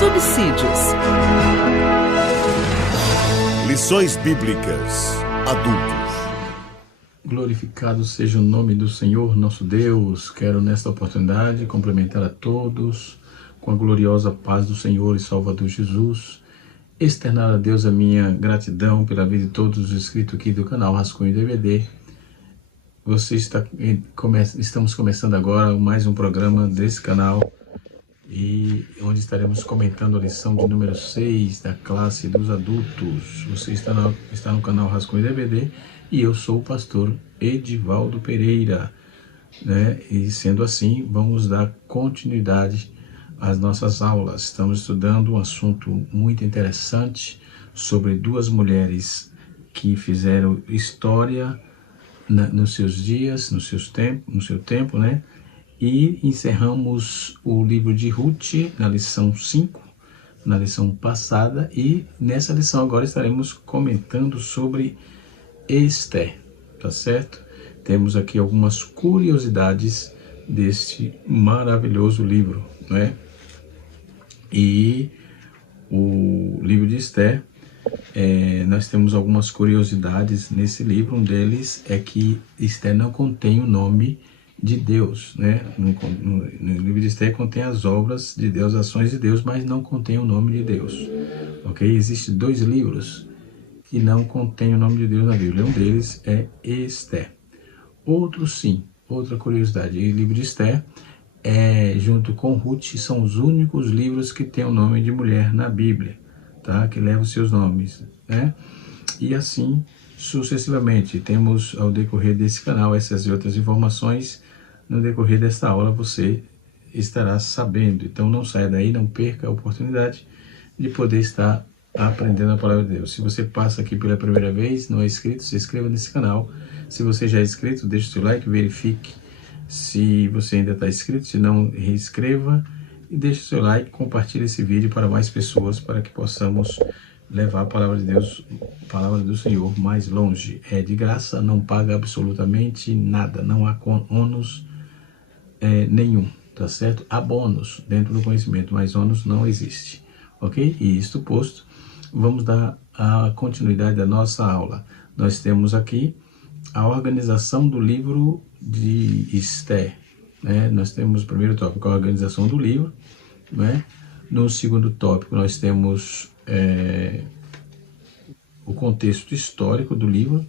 subsídios. Lições Bíblicas Adultos. Glorificado seja o nome do Senhor nosso Deus. Quero nesta oportunidade complementar a todos com a gloriosa paz do Senhor e Salvador Jesus. Externar a Deus a minha gratidão pela vida de todos os inscritos aqui do canal Rascunho DVD. Estamos começando agora mais um programa desse canal, e onde estaremos comentando a lição de número 6 da classe dos adultos. Você está no canal Rascunho DVD e eu sou o pastor Edivaldo Pereira, né? E sendo assim, vamos dar continuidade às nossas aulas. Estamos estudando um assunto muito interessante sobre duas mulheres que fizeram história nos seus dias, no seu tempo, né? E encerramos o livro de Ruth na lição 5, na lição passada, e nessa lição agora estaremos comentando sobre Esther, tá certo? Temos aqui algumas curiosidades deste maravilhoso livro, né? E o livro de Esther, nós temos algumas curiosidades nesse livro. Um deles é que Esther não contém o nome de Deus, né? No livro de Esther contém as obras de Deus, ações de Deus, mas não contém o nome de Deus, ok? Existem dois livros que não contêm o nome de Deus na Bíblia. Um deles é Esther. Outro sim, outra curiosidade, o livro de Esther, junto com Ruth, são os únicos livros que têm o nome de mulher na Bíblia, tá? Que levam seus nomes, né? E assim sucessivamente. Temos ao decorrer desse canal essas e outras informações. No decorrer desta aula você estará sabendo. Então não saia daí, não perca a oportunidade de poder estar aprendendo a palavra de Deus. Se você passa aqui pela primeira vez, não é inscrito, se inscreva nesse canal. Se você já é inscrito, deixe o seu like, verifique se você ainda está inscrito. Se não, reescreva e deixe o seu like, compartilhe esse vídeo para mais pessoas, para que possamos levar a palavra de Deus, a palavra do Senhor, mais longe. É de graça, não paga absolutamente nada, não há ônus nenhum, tá certo? Há bônus dentro do conhecimento, mas ônus não existe, ok? E isto posto, vamos dar a continuidade da nossa aula. Nós temos aqui a organização do livro de Esther, né? Nós temos o primeiro tópico, a organização do livro, né? No segundo tópico nós temos o contexto histórico do livro.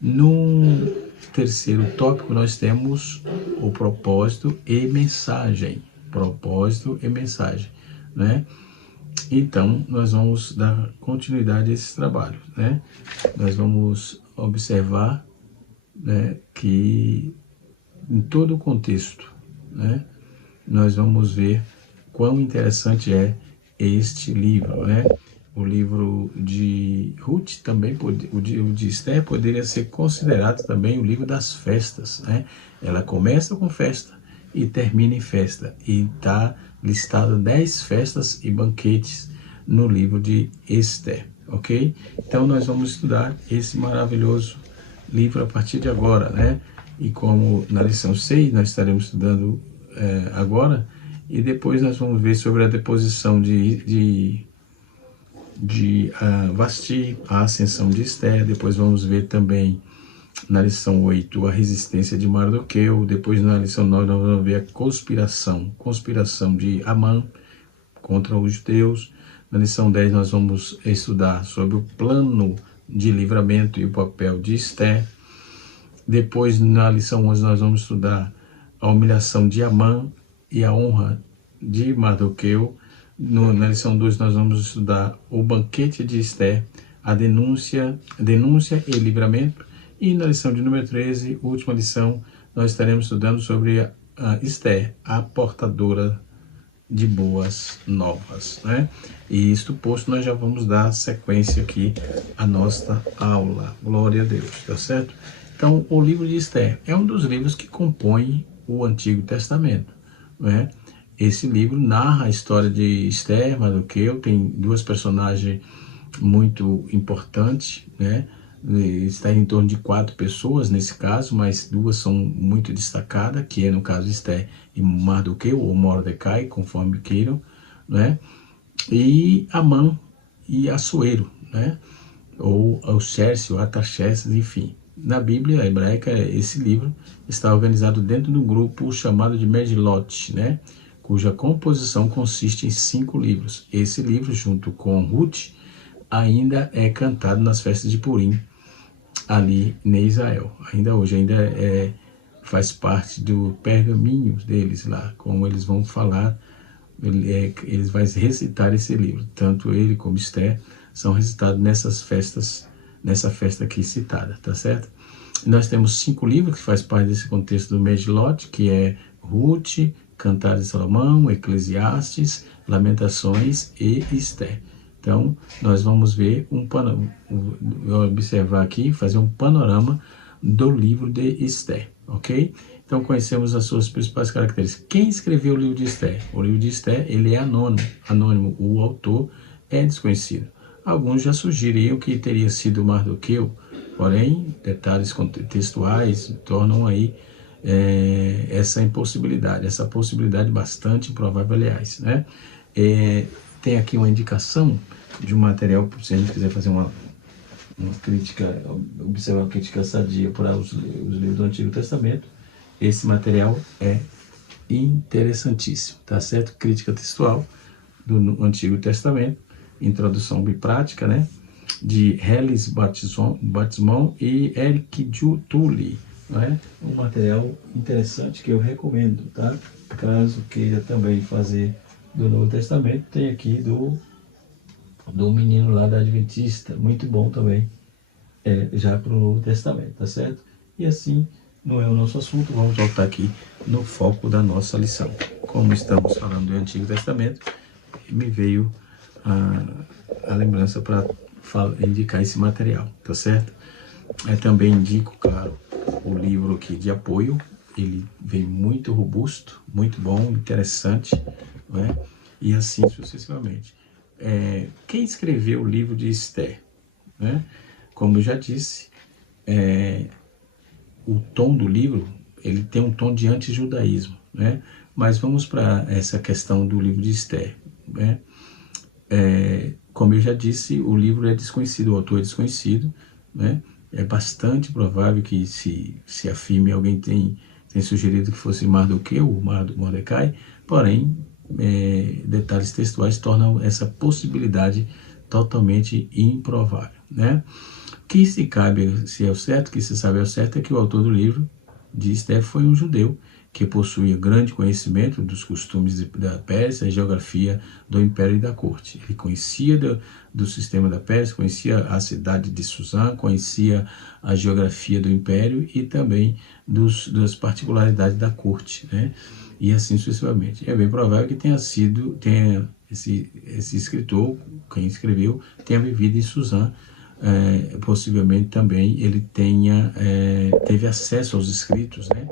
No terceiro tópico nós temos o propósito e mensagem. Propósito e mensagem, né? Então nós vamos dar continuidade a esses trabalhos, né? Nós vamos observar, né, que em todo o contexto, né, nós vamos ver quão interessante é este livro, né? O livro de Ruth também, o de Esther poderia ser considerado também o livro das festas, né? Ela começa com festa e termina em festa, e está listado 10 festas e banquetes no livro de Esther, ok? Então nós vamos estudar esse maravilhoso livro a partir de agora, né? E como na lição 6 nós estaremos estudando agora, e depois nós vamos ver sobre a deposição de Vasti, a ascensão de Esther. Depois vamos ver também na lição 8 a resistência de Mardoqueu. Depois na lição 9 nós vamos ver a conspiração de Amã contra os judeus. Na lição 10 nós vamos estudar sobre o plano de livramento e o papel de Esther. Depois na lição 11 nós vamos estudar a humilhação de Amã e a honra de Mardoqueu. Na lição 2 nós vamos estudar o banquete de Esther, a denúncia e livramento. E na lição de número 13, última lição, nós estaremos estudando sobre a Esther, a portadora de boas novas, né? E isto posto, nós já vamos dar sequência aqui à nossa aula. Glória a Deus, tá certo? Então, o livro de Esther é um dos livros que compõem o Antigo Testamento, né? Esse livro narra a história de Esther, Mardoqueu, tem duas personagens muito importantes, né? Está em torno de 4 pessoas nesse caso, mas 2 são muito destacadas, que é no caso Esther e Mardoqueu, ou Mordecai, conforme queiram, né? e Amã e Assuero, né? Ou Xerxes, ou Artaxerxes, enfim. Na Bíblia hebraica, esse livro está organizado dentro do grupo chamado de Megilot, né? Cuja composição consiste em 5 livros. Esse livro, junto com Ruth, ainda é cantado nas festas de Purim, ali em Israel. Ainda hoje, faz parte do pergaminho deles lá, como eles vão falar, eles vão recitar esse livro. Tanto ele como Esther são recitados nessa festa aqui citada, tá certo? Nós temos 5 livros que faz parte desse contexto do Megilot, que é Ruth, Cantares de Salomão, Eclesiastes, Lamentações e Esther. Então, nós vamos ver observar aqui, fazer um panorama do livro de Esther, ok? Então, conhecemos as suas principais características. Quem escreveu o livro de Esther? O livro de Esther, ele é anônimo, o autor é desconhecido. Alguns já sugeriam que teria sido Mardoqueu, porém, detalhes contextuais tornam aí essa impossibilidade, essa possibilidade bastante improvável, aliás, né? Tem aqui uma indicação de um material, se a gente quiser fazer uma crítica, observar uma crítica sadia para os livros do Antigo Testamento, esse material é interessantíssimo, tá certo? Crítica textual do Antigo Testamento, introdução biprática, né? De Hélice Batismon e Eric Tully, né? Um material interessante que eu recomendo, tá? Caso queira também fazer do Novo Testamento, tem aqui do menino lá da Adventista, muito bom também, já para o Novo Testamento, tá certo? E assim, não é o nosso assunto, vamos voltar aqui no foco da nossa lição. Como estamos falando do Antigo Testamento, me veio a lembrança para indicar esse material, tá certo? Também indico, claro, o livro aqui de apoio, ele vem muito robusto, muito bom, interessante, né? E assim sucessivamente. Quem escreveu o livro de Esther? Né? Como eu já disse, o tom do livro, ele tem um tom de antijudaísmo, né? Mas vamos para essa questão do livro de Esther, né? Como eu já disse, o livro é desconhecido, o autor é desconhecido, né? É bastante provável que se afirme, alguém tem sugerido que fosse Mardoqueu, ou Mordecai, porém, detalhes textuais tornam essa possibilidade totalmente improvável, né? Que se sabe ao certo é que o autor do livro de Esther foi um judeu que possuía grande conhecimento dos costumes da Pérsia, a geografia do império e da corte. Ele conhecia do sistema da Pérsia, conhecia a cidade de Suzã, conhecia a geografia do império e também das particularidades da corte, né? E assim sucessivamente. É bem provável que tenha esse escritor, quem escreveu, tenha vivido em Suzã. Possivelmente também ele teve acesso aos escritos, né,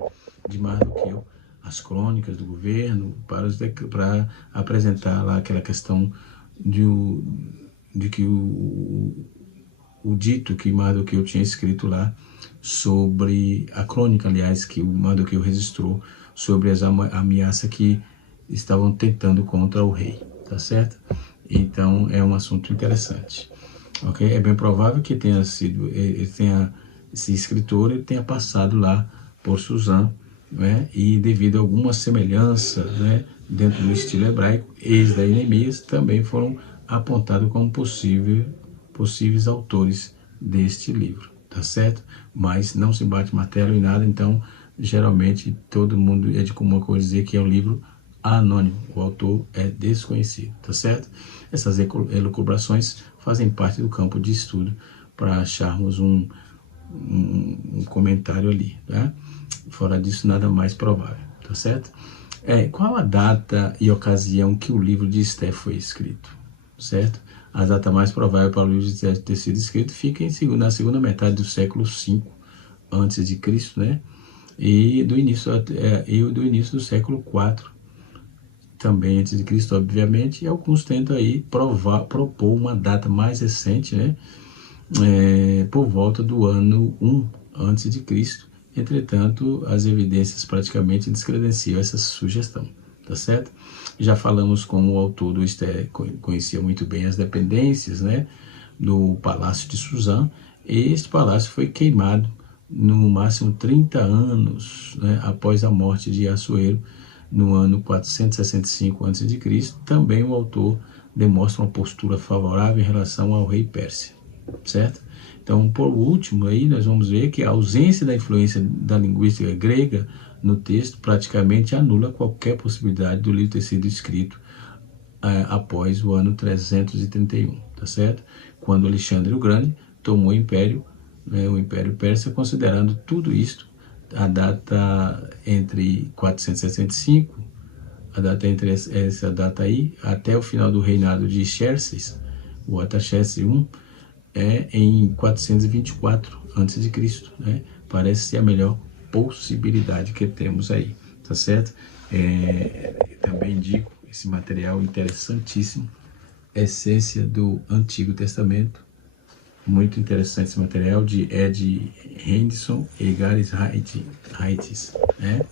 de Mardoqueu, as crônicas do governo, para apresentar lá aquela questão de que o dito que Mardoqueu tinha escrito lá sobre a crônica, aliás, que o Mardoqueu registrou sobre as ameaças que estavam tentando contra o rei, tá certo? Então é um assunto interessante, ok? É bem provável que esse escritor ele tenha passado lá por Suzã, né? E devido a alguma semelhança, né, dentro do estilo hebraico, Êxodo e Neemias também foram apontados como possíveis autores deste livro, tá certo? Mas não se bate martelo em nada, então geralmente todo mundo é de comum acordo dizer que é um livro anônimo, o autor é desconhecido, tá certo? Essas elucubrações fazem parte do campo de estudo para acharmos um comentário ali, tá? Fora disso, nada mais provável, tá certo? Qual a data e ocasião que o livro de Esther foi escrito, certo? A data mais provável para o livro de Esther ter sido escrito fica na segunda metade do século V a.C., né? E do início do século IV, também antes de Cristo, obviamente, e alguns tentam aí propor uma data mais recente, né? Por volta do ano 1 antes de Cristo. Entretanto, as evidências praticamente descredenciam essa sugestão, tá certo? Já falamos como o autor do Esther conhecia muito bem as dependências, né, do palácio de Suzã. Este palácio foi queimado no máximo 30 anos, né, após a morte de Assuero, no ano 465 a.C. Também o autor demonstra uma postura favorável em relação ao rei Pérsia, certo? Então, por último, aí nós vamos ver que a ausência da influência da linguística grega no texto praticamente anula qualquer possibilidade do livro ter sido escrito após o ano 331, tá certo? Quando Alexandre o Grande tomou o Império Persa, considerando tudo isto, a data entre 465, a data entre essa data aí, até o final do reinado de Xerxes, o Artaxerxes I, em 424 a.C., né? Parece ser a melhor possibilidade que temos aí, tá certo? Também indico esse material interessantíssimo, Essência do Antigo Testamento, muito interessante esse material, de Ed Henderson e Gary Heites, né?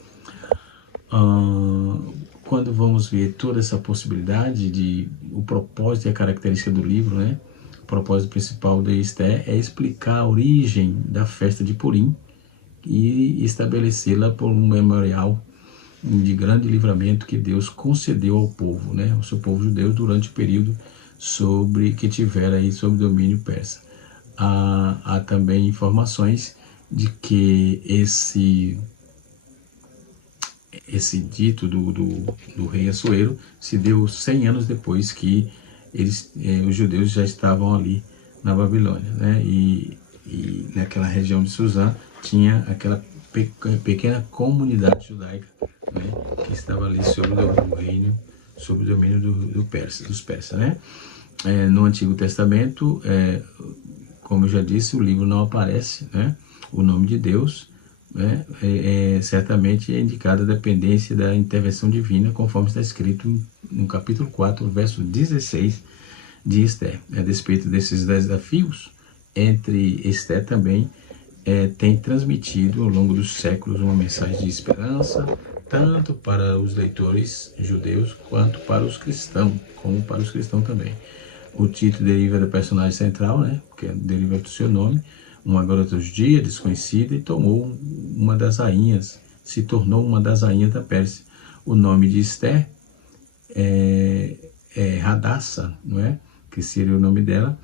Quando vamos ver toda essa possibilidade, o propósito e a característica do livro, né? O propósito principal de Esther é explicar a origem da festa de Purim e estabelecê-la por um memorial de grande livramento que Deus concedeu ao povo, né? Ao seu povo judeu durante o período que tiver aí sob domínio persa. Há também informações de que esse dito do rei Assuero se deu 100 anos depois que os judeus já estavam ali na Babilônia, né? E naquela região de Suzã tinha aquela pequena comunidade judaica, né, que estava ali sob o reino, sob o domínio dos persas, né? No Antigo Testamento, como eu já disse, o livro não aparece, né, o nome de Deus, né? Certamente é indicada a dependência da intervenção divina, conforme está escrito no capítulo 4, verso 16 de Esther. A despeito desses desafios, Esther também tem transmitido ao longo dos séculos uma mensagem de esperança, tanto para os leitores judeus quanto para os cristãos, como para os cristãos também. O título deriva da personagem central, né, que deriva do seu nome, uma garota judia desconhecida, e se tornou uma das rainhas da Pérsia. O nome de Esther é Hadassah, não é? Que seria o nome dela,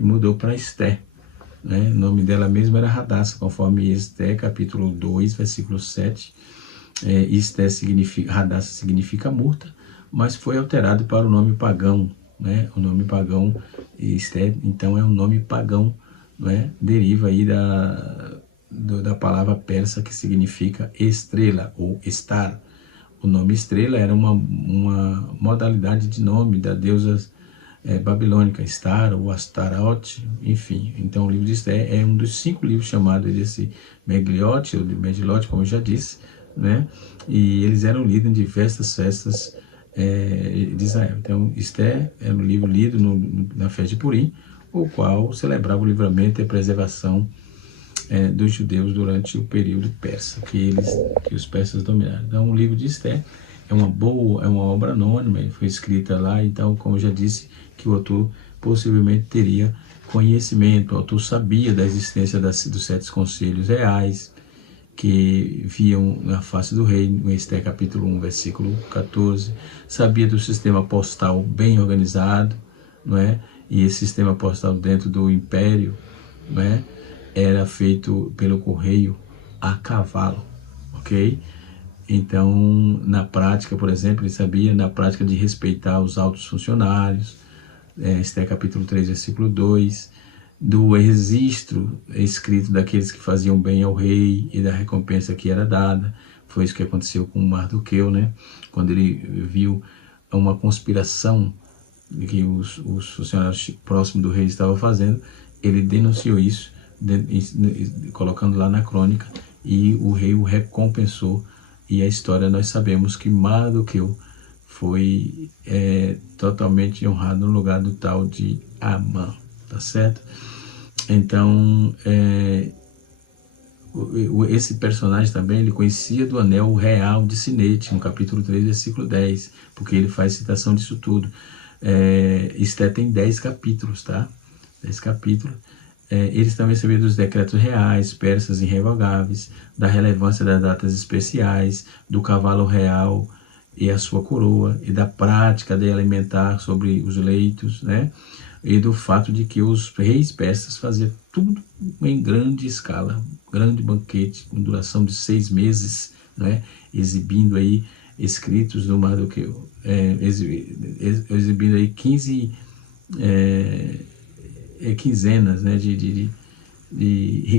mudou para Esther, né? O nome dela mesma era Hadassah, conforme Esther, capítulo 2, versículo 7. Hadassah significa murta, mas foi alterado para o nome pagão, né? O nome pagão, Esther, então é um nome pagão, né? Deriva aí da palavra persa que significa estrela ou estar. O nome estrela era uma modalidade de nome da deusa babilônica, Star ou Astaroth, enfim. Então o livro de Esther é um dos 5 livros chamados desse Megliote, ou de Megillote, como eu já disse, né? E eles eram lidos em diversas festas de Israel. Então Esther era um livro lido na festa de Purim, o qual celebrava o livramento e a preservação dos judeus durante o período persa, que os persas dominaram. Então o livro de Esther é uma obra anônima, foi escrita lá, então, como eu já disse, que o autor possivelmente teria conhecimento, o autor sabia da existência dos 7 conselhos reais, que viam na face do rei, no Esther capítulo 1, versículo 14, sabia do sistema postal bem organizado, não é? E esse sistema postal dentro do império, não é? Era feito pelo correio a cavalo, ok? Então, na prática, por exemplo, ele sabia, na prática, de respeitar os altos funcionários, Esther capítulo 3, versículo 2, do registro escrito daqueles que faziam bem ao rei e da recompensa que era dada. Foi isso que aconteceu com Mardoqueu, né? Quando ele viu uma conspiração que os funcionários próximos do rei estavam fazendo, ele denunciou isso, colocando lá na crônica, e o rei o recompensou. E a história, nós sabemos que Mardoqueu foi totalmente honrado no lugar do tal de Amã, tá certo? Então, esse personagem também, ele conhecia do anel real de Sinete, no capítulo 3, versículo 10, porque ele faz citação disso tudo. Esté tem 10 capítulos, tá? 10 capítulos. Eles também sabiam dos decretos reais, persas irrevogáveis, da relevância das datas especiais, do cavalo real e a sua coroa, e da prática de alimentar sobre os leitos, né? E do fato de que os reis persas faziam tudo em grande escala, grande banquete, com duração de 6 meses, né? Exibindo aí escritos do Mardoqueu, exibindo aí 15 quinzenas, né?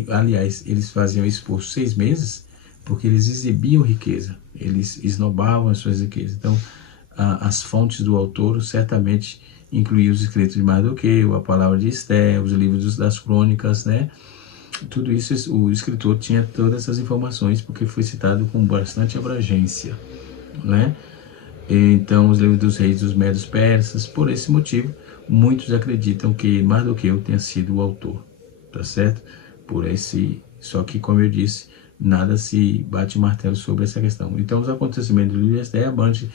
Aliás, eles faziam isso por 6 meses, porque eles exibiam riqueza, eles esnobavam as suas riquezas. Então, as fontes do autor certamente incluíam os escritos de Mardoqueu, a palavra de Esté, os livros das crônicas, né? Tudo isso, o escritor tinha todas essas informações, porque foi citado com bastante abrangência, né? Então, os livros dos reis dos medos persas, por esse motivo, muitos acreditam que Mardoqueu tenha sido o autor, tá certo? Só que, como eu disse, nada se bate martelo sobre essa questão. Então, os acontecimentos do livro de Esté abrangem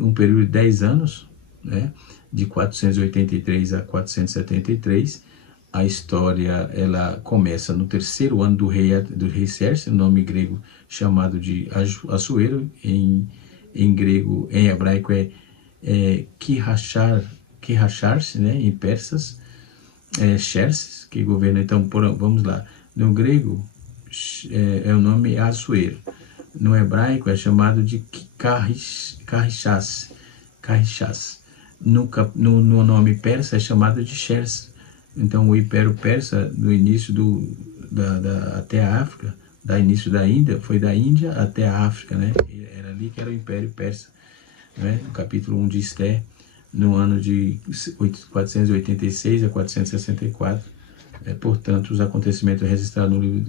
um período de 10 anos, né? De 483 a 473. A história, ela começa no 3º ano do rei Xerxes, nome grego chamado de Assuero, em hebraico Kirhashar-se, né? Em persas, Xerxes, que governa. Então, vamos lá, no grego o nome Assuero, no hebraico é chamado de Carrixás. No nome persa é chamado de Xerxes. Então, o Império Persa, no início até a África, início da Índia, foi da Índia até a África, né? Era ali que era o Império Persa, né? No capítulo 1 de Esté, no ano de 486 a 464. Portanto, os acontecimentos registrados no livro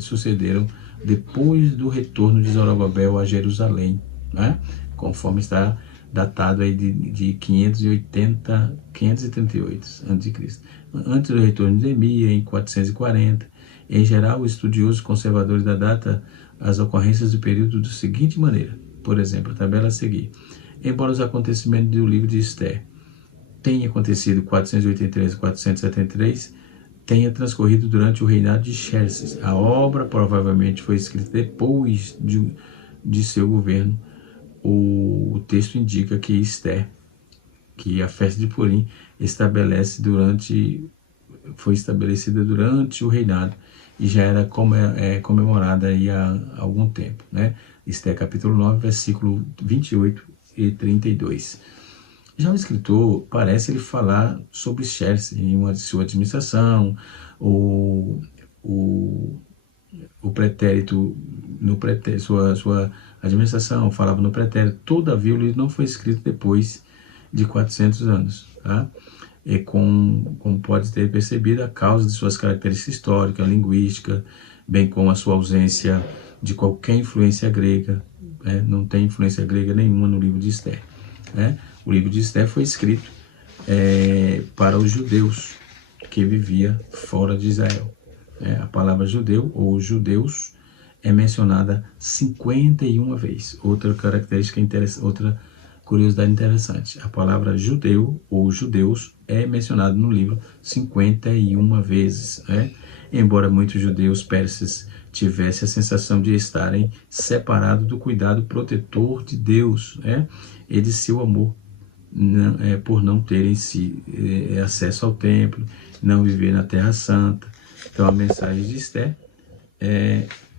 sucederam depois do retorno de Zorobabel a Jerusalém, né? Conforme está datado aí de 538 a.C. Antes do retorno de Neemias, em 440. Em geral, os estudiosos conservadores da data as ocorrências do período da seguinte maneira. Por exemplo, a tabela a seguir. Embora os acontecimentos do livro de Esté tenham acontecido 483 a 473, tenha transcorrido durante o reinado de Xerxes. A obra provavelmente foi escrita depois de seu governo. O texto indica que Esté, que a festa de Purim foi estabelecida durante o reinado e já era comemorada aí há algum tempo, né? Esté capítulo 9, versículo 28 e 32. Já o escritor parece ele falar sobre Xerxes em sua administração, o pretérito, sua administração falava no pretérito. Todavia, o livro não foi escrito depois de 400 anos, tá? E como pode ter percebido, a causa de suas características históricas, linguísticas, bem como a sua ausência de qualquer influência grega, né? Não tem influência grega nenhuma no livro de Esté, né? O livro de Esté foi escrito para os judeus que viviam fora de Israel. A palavra judeu ou judeus é mencionada 51 vezes. Outra característica interessante, outra curiosidade interessante. A palavra judeu ou judeus é mencionada no livro 51 vezes. Embora muitos judeus persas tivessem a sensação de estarem separados do cuidado protetor de Deus, e de seu amor, por não terem acesso ao templo, não viver na Terra Santa. Então, a mensagem de Esté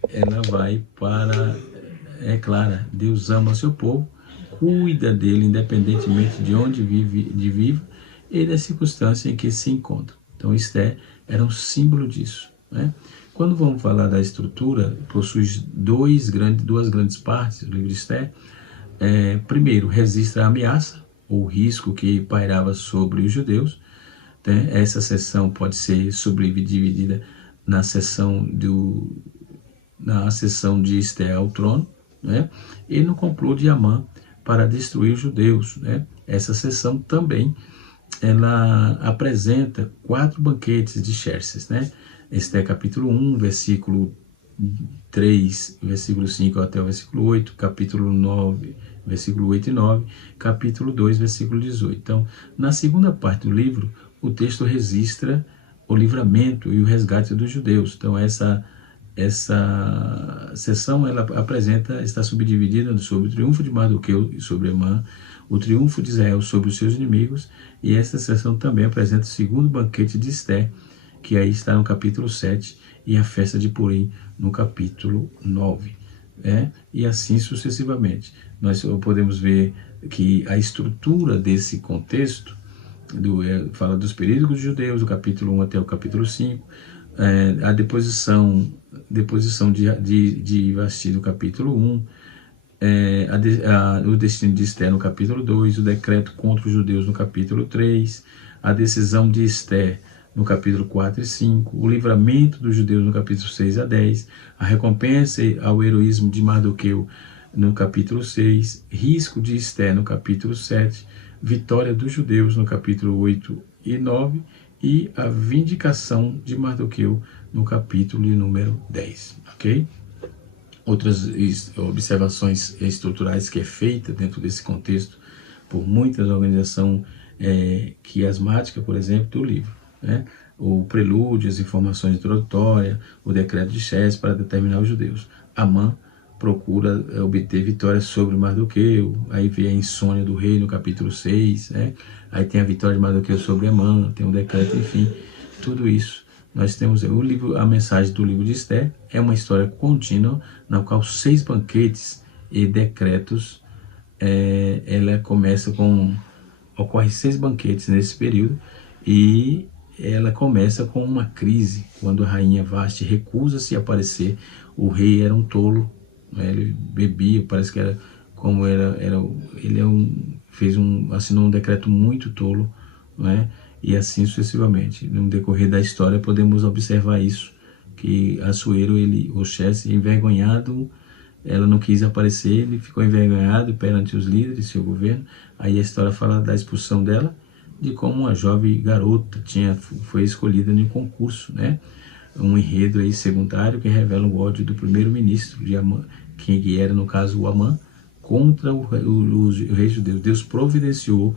ela vai para, clara, Deus ama o seu povo, cuida dele independentemente de onde vive e da circunstância em que se encontra. Então, Esté era um símbolo disso, né? Quando vamos falar da estrutura, possui duas grandes partes. O livro de Esté, primeiro, registra a ameaça ou risco que pairava sobre os judeus. Essa seção pode ser subdividida na seção de Esté ao trono, né? E no complô de Amã para destruir os judeus, né? Essa seção também ela apresenta 4 banquetes de Xerxes, né? Esté capítulo 1, versículo 3, versículo 5 até o versículo 8, capítulo 9, versículo 8 e 9, capítulo 2, versículo 18. Então, na segunda parte do livro, o texto registra o livramento e o resgate dos judeus. Então, essa seção ela está subdividida sobre o triunfo de Mardoqueu e sobre Amã, o triunfo de Israel sobre os seus inimigos, e essa seção também apresenta o segundo banquete de Esté, que aí está no capítulo 7, e a festa de Purim no capítulo 9. E assim sucessivamente. Nós podemos ver que a estrutura desse contexto fala dos períodos dos judeus, do capítulo 1 até o capítulo 5, a deposição de Vasti do capítulo 1, o destino de Esté no capítulo 2, o decreto contra os judeus no capítulo 3, a decisão de Esté no capítulo 4 e 5, o livramento dos judeus no capítulo 6 a 10, a recompensa ao heroísmo de Mardoqueu no capítulo 6, risco de Esté no capítulo 7, vitória dos judeus no capítulo 8 e 9 e a vindicação de Mardoqueu no capítulo número 10, ok? Outras observações estruturais que é feita dentro desse contexto por muitas organizações quiasmáticas, por exemplo, do livro, o prelúdio, as informações introdutórias, o decreto de Xés para determinar os judeus. Amã procura obter vitória sobre Mardoqueu, aí vem a insônia do rei no capítulo 6, aí tem a vitória de Mardoqueu sobre Amã, tem o decreto, enfim, tudo isso. Nós temos a mensagem do livro de Esté, é uma história contínua, na qual 6 banquetes e decretos, ela começa ocorre 6 banquetes nesse período, e ela começa com uma crise, quando a rainha Vasti recusa-se a aparecer. O rei era um tolo, ele bebia, parece que era como assinou um decreto muito tolo, e assim sucessivamente. No decorrer da história podemos observar isso, que Assuero, o Xés, envergonhado, ela não quis aparecer, ele ficou envergonhado perante os líderes de seu governo. Aí a história fala da expulsão dela, de como uma jovem garota foi escolhida no concurso, um enredo aí secundário que revela o ódio do primeiro-ministro de Amã, que era no caso o Amã, contra o rei judeu. Deus providenciou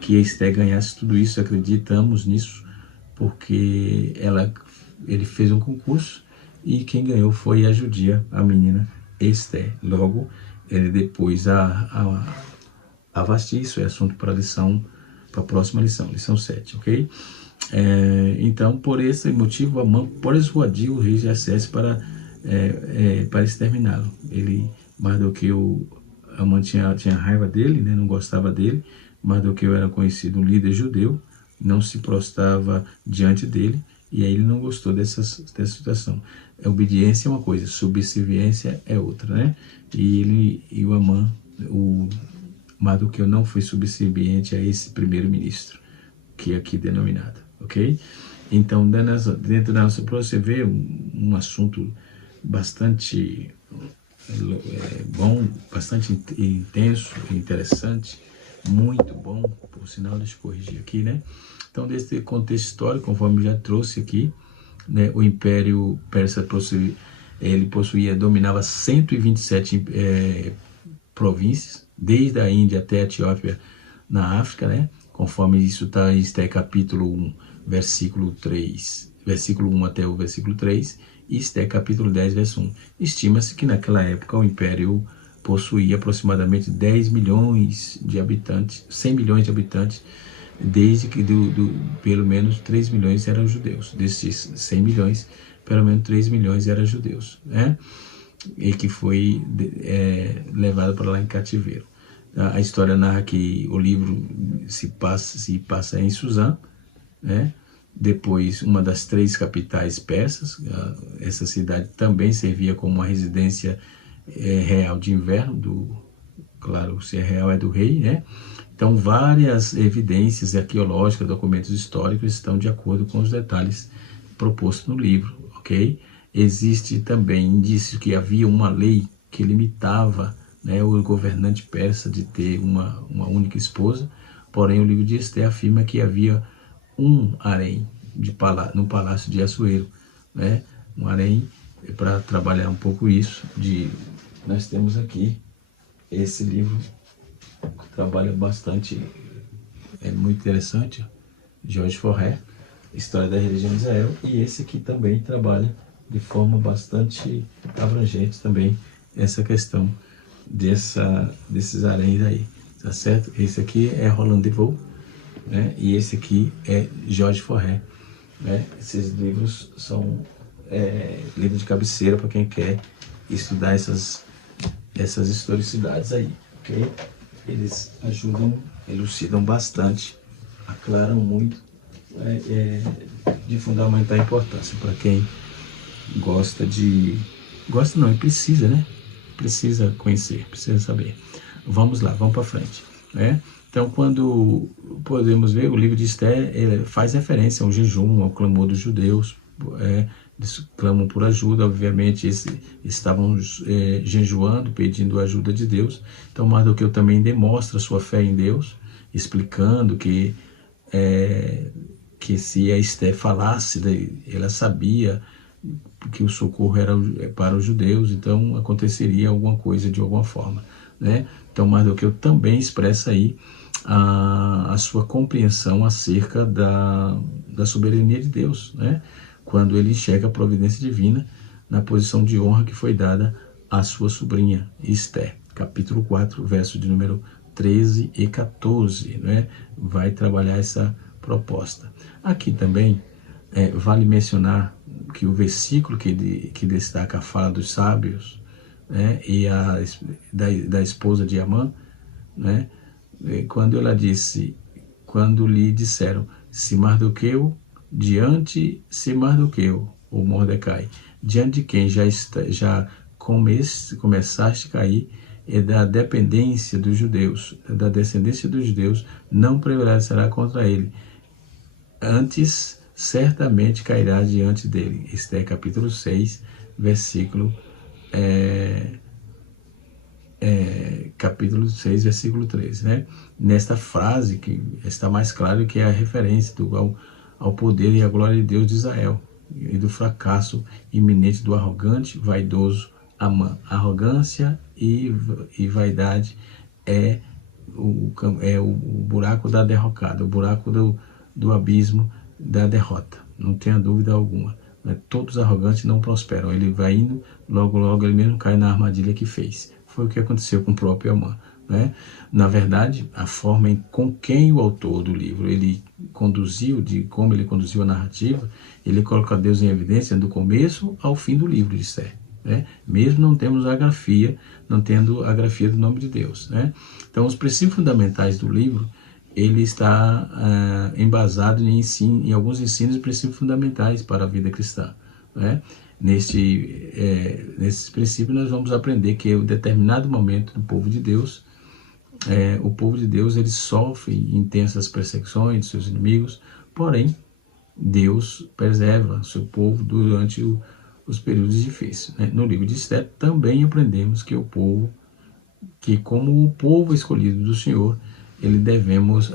que Esté ganhasse tudo isso, acreditamos nisso, porque ele fez um concurso e quem ganhou foi a judia, a menina Esté. Logo, depois a Vasti, isso é assunto para a próxima lição 7, ok? Então, por esse motivo, Amã persuadiu o rei Xerxes para exterminá-lo. Mardoqueu, Amã tinha raiva dele, não gostava dele. Mardoqueu era conhecido um líder judeu, não se prostrava diante dele, e aí ele não gostou dessa situação. Obediência é uma coisa, subserviência é outra, E o Amã, o Mardoqueu não foi subserviente a esse primeiro-ministro, que é aqui denominado, ok? Então, dentro da nossa, para você ver um assunto bastante bom, bastante intenso, interessante, muito bom, por sinal, deixa eu corrigir aqui, Então, desse contexto histórico, conforme já trouxe aqui, o Império Persa dominava 127 províncias, desde a Índia até a Etiópia, na África, conforme isso está em Esté capítulo 1, versículo 1 até o versículo 3, e Esté capítulo 10, verso 1. Estima-se que naquela época o Império possuía aproximadamente 10 milhões de habitantes, 100 milhões de habitantes, desde que pelo menos 3 milhões eram judeus. Desses 100 milhões, pelo menos 3 milhões eram judeus, e que foi levado para lá em cativeiro. A história narra que o livro se passa em Suzã, depois uma das 3 capitais persas. Essa cidade também servia como uma residência real de inverno, claro, se é real é do rei, Então, várias evidências arqueológicas, documentos históricos estão de acordo com os detalhes propostos no livro, ok? Existe também indício que havia uma lei que limitava o governante persa de ter uma única esposa, porém o livro de Esté afirma que havia um harém no palácio de Assuero, um harém para trabalhar um pouco isso, nós temos aqui esse livro que trabalha bastante, é muito interessante, George Forrest, História da Religião de Israel, e esse aqui também trabalha de forma bastante abrangente também essa questão desses haréns aí, tá certo? Esse aqui é Roland de Vaux, né? E esse aqui é George Forrest, né? Esses livros são livros de cabeceira para quem quer estudar essas historicidades aí, ok? Eles ajudam, elucidam bastante, aclaram muito, de fundamental importância para quem gosta não, e precisa, né? Precisa conhecer, precisa saber. Vamos lá, vamos para frente, né? Então, quando podemos ver, o livro de Esther, ele faz referência ao jejum, ao clamor dos judeus, eles clamam por ajuda, obviamente estavam jejuando, pedindo a ajuda de Deus. Então, Mardoqueu também demonstra sua fé em Deus, explicando que se a Esther falasse, ela sabia que o socorro era para os judeus, então aconteceria alguma coisa de alguma forma, né? Então Mardoqueu também expressa aí a sua compreensão acerca da soberania de Deus, né? Quando ele enxerga a providência divina na posição de honra que foi dada à sua sobrinha Esther. Capítulo 4, verso de número 13 e 14, né? Vai trabalhar essa proposta. Aqui também vale mencionar que o versículo que destaca a fala dos sábios, né, e da esposa de Amã, né, quando ela disse, quando lhe disseram, se Mardoqueu, ou Mordecai, diante de quem já começaste a cair, da dependência dos judeus, da descendência dos judeus, não prevalecerá contra ele. Antes, certamente cairá diante dele. Esther capítulo 6, versículo capítulo 6, versículo 13, né? Nesta frase que está mais claro que é a referência ao poder e à glória de Deus de Israel e do fracasso iminente do arrogante, vaidoso Amã. Arrogância e vaidade é o buraco da derrocada, o buraco do abismo da derrota, não tenha dúvida alguma, né? Todos arrogantes não prosperam, ele vai indo, logo ele mesmo cai na armadilha que fez. Foi o que aconteceu com o próprio Amã, né? Na verdade, a forma com quem o autor do livro como ele conduziu a narrativa, ele coloca Deus em evidência do começo ao fim do livro de Esther, né? Mesmo não tendo a grafia do nome de Deus, né? Então, os princípios fundamentais do livro, ele está embasado em alguns ensinos e princípios fundamentais para a vida cristã, né? Nesses princípios nós vamos aprender que em um determinado momento do povo de Deus, o povo de Deus ele sofre intensas perseguições de seus inimigos, porém Deus preserva o seu povo durante os períodos difíceis, né? No livro de Esther também aprendemos que como o povo escolhido do Senhor, devemos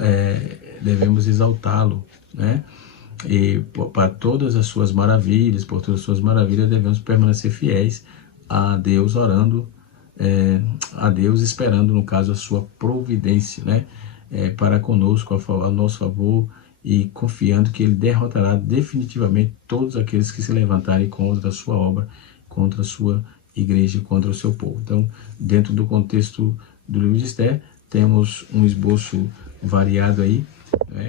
exaltá-lo, né? E para todas as suas maravilhas, por todas as suas maravilhas, devemos permanecer fiéis a Deus, orando a Deus, esperando, no caso, a sua providência, né? Para conosco, a nosso favor, e confiando que Ele derrotará definitivamente todos aqueles que se levantarem contra a sua obra, contra a sua igreja, contra o seu povo. Então, dentro do contexto do livro de Esther, temos um esboço variado aí,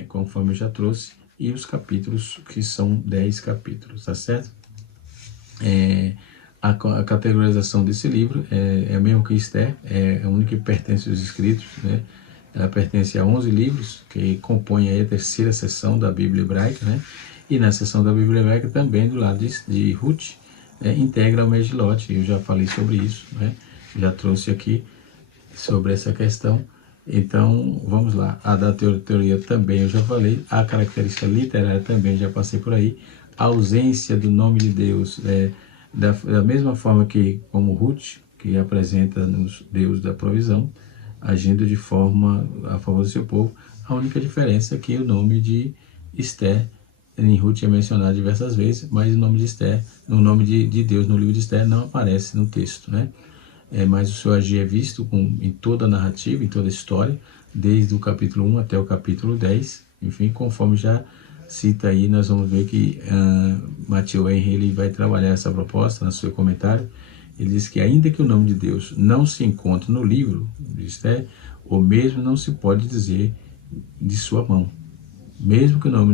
conforme eu já trouxe, e os capítulos, que são 10 capítulos, tá certo? A categorização desse livro é a mesma que Esther, é a única que pertence aos escritos, né? Ela pertence a 11 livros, que compõem aí a terceira seção da Bíblia Hebraica, né? E na seção da Bíblia Hebraica também, do lado de Ruth, integra o Megilote. Eu já falei sobre isso, né? Já trouxe aqui sobre essa questão. Então, vamos lá. A da teoria também eu já falei. A característica literária também já passei por aí. A ausência do nome de Deus, da mesma forma que como Ruth, que apresenta nos Deus da provisão, agindo de forma a favor do seu povo. A única diferença é que o nome de Esther em Ruth é mencionado diversas vezes, mas o nome de Esther, o nome de Deus no livro de Esther não aparece no texto, né? Mas o seu agir é visto em toda a narrativa, em toda a história, desde o capítulo 1 até o capítulo 10, enfim, conforme já cita aí, nós vamos ver que Matthew Henry ele vai trabalhar essa proposta no seu comentário. Ele diz que ainda que o nome de Deus não se encontre no livro de Esther, ou mesmo não se pode dizer de sua mão, mesmo que o nome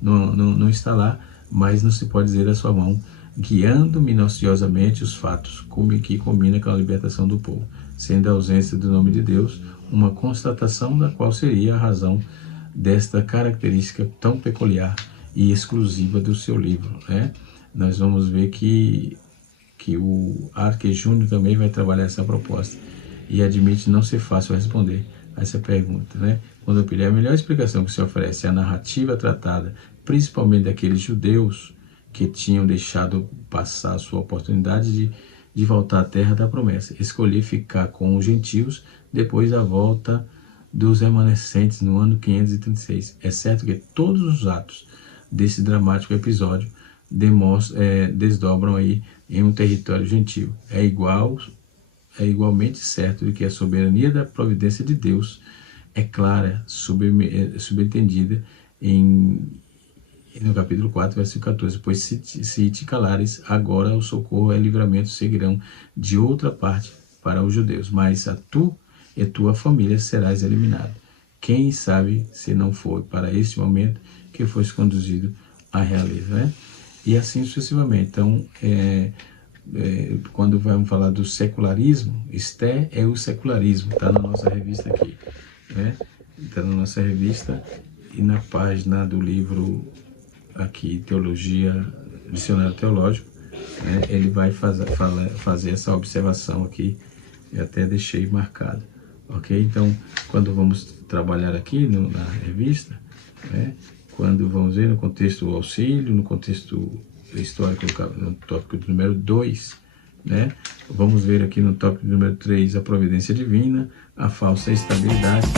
não está lá, mas não se pode dizer da sua mão, guiando minuciosamente os fatos, que combina com a libertação do povo, sendo a ausência do nome de Deus uma constatação da qual seria a razão desta característica tão peculiar e exclusiva do seu livro, né? Nós vamos ver que o Arque Júnior também vai trabalhar essa proposta e admite não ser fácil responder a essa pergunta, né? Quando eu pedir a melhor explicação que se oferece à narrativa tratada, principalmente daqueles judeus que tinham deixado passar a sua oportunidade de voltar à terra da promessa, escolhi ficar com os gentios depois da volta dos remanescentes no ano 536. É certo que todos os atos desse dramático episódio desdobram aí em um território gentio. É igualmente certo de que a soberania da providência de Deus é clara, subentendida no capítulo 4, versículo 14, pois se te calares, agora o socorro e o livramento seguirão de outra parte para os judeus, mas a tu e tua família serás eliminado. Quem sabe se não foi para este momento que fosse conduzido à realeza, né? E assim sucessivamente. Então, quando vamos falar do secularismo, Esther é o secularismo, está na nossa revista aqui, né? Está na nossa revista e na página do livro aqui, Teologia, Dicionário Teológico, né? Ele vai fazer essa observação aqui, eu até deixei marcado, ok? Então, quando vamos trabalhar aqui na revista, né? Quando vamos ver no contexto do auxílio, no contexto histórico, no tópico número 2, né? Vamos ver aqui no tópico número 3 a providência divina, a falsa estabilidade.